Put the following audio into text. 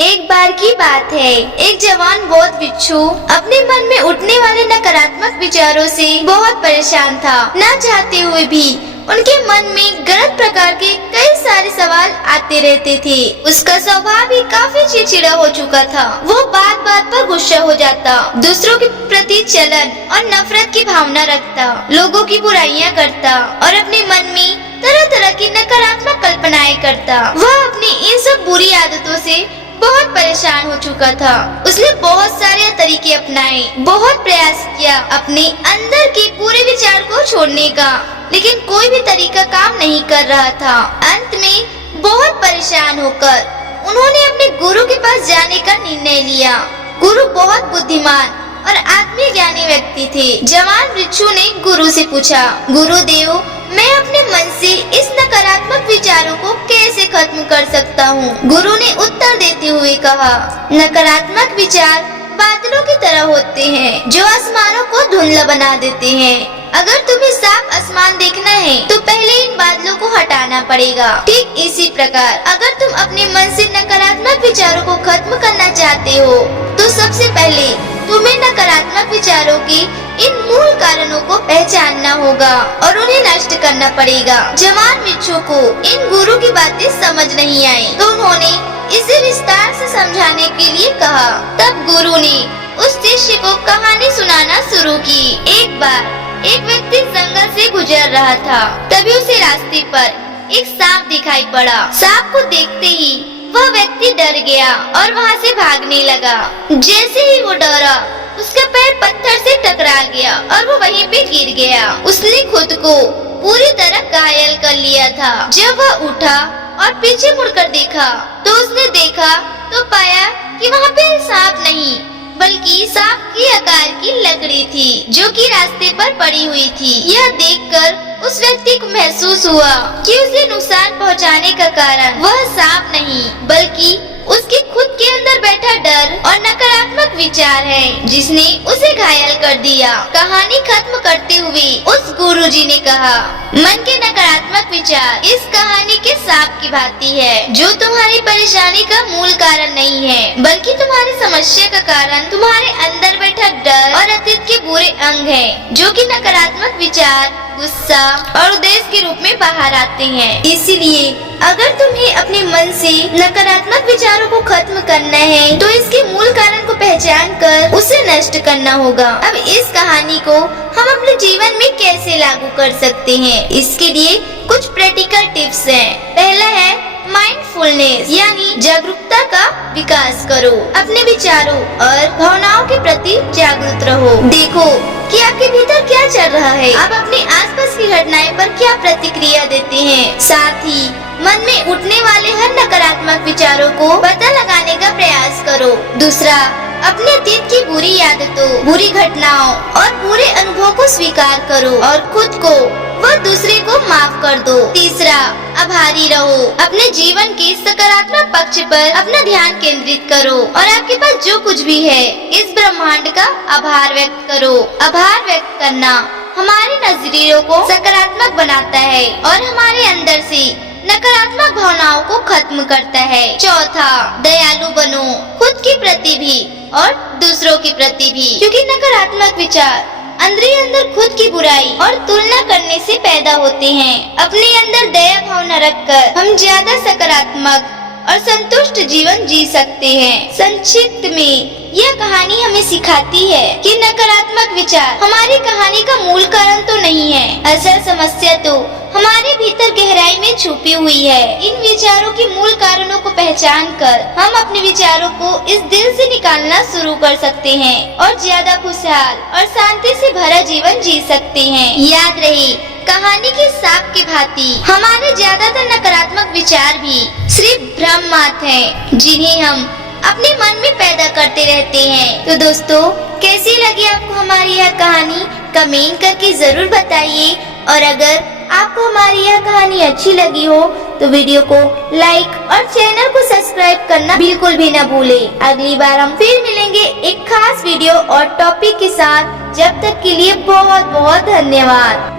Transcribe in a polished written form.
एक बार की बात है, एक जवान बौद्ध भिक्षु अपने मन में उठने वाले नकारात्मक विचारों से बहुत परेशान था। न चाहते हुए भी उनके मन में गलत प्रकार के कई सारे सवाल आते रहते थे। उसका स्वभाव भी काफी चिड़चिड़ा हो चुका था। वो बात बात पर गुस्सा हो जाता, दूसरों के प्रति जलन और नफरत की भावना रखता, लोगों की बुराइयां करता और अपने मन में तरह तरह की नकारात्मक कल्पनाएं करता। वह अपनी इन सब बुरी आदतों से बहुत परेशान हो चुका था। उसने बहुत सारे तरीके अपनाए, बहुत प्रयास किया अपने अंदर के पूरे विचार को छोड़ने का, लेकिन कोई भी तरीका काम नहीं कर रहा था। अंत में बहुत परेशान होकर उन्होंने अपने गुरु के पास जाने का निर्णय लिया। गुरु बहुत बुद्धिमान और आत्मज्ञानी व्यक्ति थे। जवान भिक्षु ने गुरु से पूछा, गुरुदेव, मैं अपने मन से इस नकारात्मक विचारों को कैसे खत्म कर सकता हूँ? गुरु ने उत्तर देते हुए कहा, नकारात्मक विचार बादलों की तरह होते हैं जो आसमानों को धुंधला बना देते हैं। अगर तुम्हें साफ आसमान देखना है तो पहले इन बादलों को हटाना पड़ेगा। ठीक इसी प्रकार अगर तुम अपने मन से नकारात्मक विचारों को खत्म करना चाहते हो तो सबसे पहले तुम्हें नकारात्मक विचारों के इन मूल कारणों को पहचानना होगा और उन्हें नष्ट करना पड़ेगा। जवान भिक्षु को इन गुरु की बातें समझ नहीं आई तो उन्होंने इसे विस्तार से समझाने के लिए कहा। तब गुरु ने उस शिष्य को कहानी सुनाना शुरू की। एक बार एक व्यक्ति जंगल से गुजर रहा था, तभी उसे रास्ते पर एक सांप दिखाई पड़ा। सांप को देखते ही वह व्यक्ति डर गया और वहाँ से भागने लगा। जैसे ही वो डरा, उसका पैर पत्थर से टकरा गया और वो वहीं पे गिर गया। उसने खुद को पूरी तरह घायल कर लिया था। जब वह उठा और पीछे मुड़कर देखा तो उसने देखा तो पाया कि वहाँ पे सांप नहीं बल्कि सांप की आकार की लकड़ी थी जो कि रास्ते पर पड़ी हुई थी। यह देखकर उस व्यक्ति को महसूस हुआ कि उसे नुकसान पहुंचाने का कारण वह सांप नहीं बल्कि उसके खुद के अंदर बैठा डर और नकारात्मक विचार है जिसने उसे घायल कर दिया। कहानी खत्म करते हुए उस गुरुजी ने कहा, मन के नकारात्मक विचार इस कहानी के सांप की भांति है जो तुम्हारी परेशानी का मूल कारण नहीं है बल्कि तुम्हारी समस्या का कारण तुम्हारे अंदर बैठा डर और अतीत के बुरे अंग है जो कि नकारात्मक विचार, गुस्सा और उद्देश्य के रूप में बाहर आते हैं। इसीलिए अगर तुम्हें अपने मन से नकारात्मक विचारों को खत्म करना है तो इसके मूल कारण को पहचान कर उसे नष्ट करना होगा। अब इस कहानी को हम अपने जीवन में कैसे लागू कर सकते हैं, इसके लिए कुछ प्रैक्टिकल टिप्स हैं। पहला है माइंडफुलनेस, यानी जागरूकता का विकास करो। अपने विचारों और भावनाओं के प्रति जागरूक रहो। देखो कि आपके भीतर क्या चल रहा है, आप अपने आसपास की घटनाएं पर क्या प्रतिक्रिया देते हैं। साथ ही मन में उठने वाले हर नकारात्मक विचारों को पता लगाने का प्रयास करो। दूसरा, अपने अतीत की बुरी आदतों, बुरी घटनाओं और बुरे अनुभवों को स्वीकार करो और खुद को व दूसरे को माफ कर दो। तीसरा, आभारी रहो। अपने जीवन के सकारात्मक पक्ष पर अपना ध्यान केंद्रित करो और आपके पास जो कुछ भी है इस ब्रह्मांड का आभार व्यक्त करो। आभार व्यक्त करना हमारे नजरियों को सकारात्मक बनाता है और हमारे अंदर से नकारात्मक भावनाओं को खत्म करता है। चौथा, दयालु बनो, खुद के प्रति भी और दूसरों के प्रति भी, क्योंकि नकारात्मक विचार अंदर ही अंदर खुद की बुराई और तुलना करने से पैदा होते हैं। अपने अंदर दया भावना रखकर हम ज्यादा सकारात्मक और संतुष्ट जीवन जी सकते हैं। संक्षिप्त में यह कहानी हमें सिखाती है कि नकारात्मक विचार हमारी कहानी का मूल कारण तो नहीं है, असल समस्या तो हमारे भीतर गहराई में छुपी हुई है। इन विचारों के मूल कारणों को पहचान कर हम अपने विचारों को इस दिल से निकालना शुरू कर सकते हैं और ज्यादा खुशहाल और शांति से भरा जीवन जी सकते हैं। याद रहे, कहानी के सांप की भांति हमारे ज्यादातर नकारात्मक विचार भी सिर्फ भ्रम मात्र हैं जिन्हें हम अपने मन में पैदा करते रहते हैं। तो दोस्तों, कैसी लगी आपको हमारी यह कहानी, कमेंट करके जरूर बताइए। और अगर आपको हमारी यह कहानी अच्छी लगी हो तो वीडियो को लाइक और चैनल को सब्सक्राइब करना बिल्कुल भी न भूलें। अगली बार हम फिर मिलेंगे एक खास वीडियो और टॉपिक के साथ। जब तक के लिए बहुत बहुत धन्यवाद।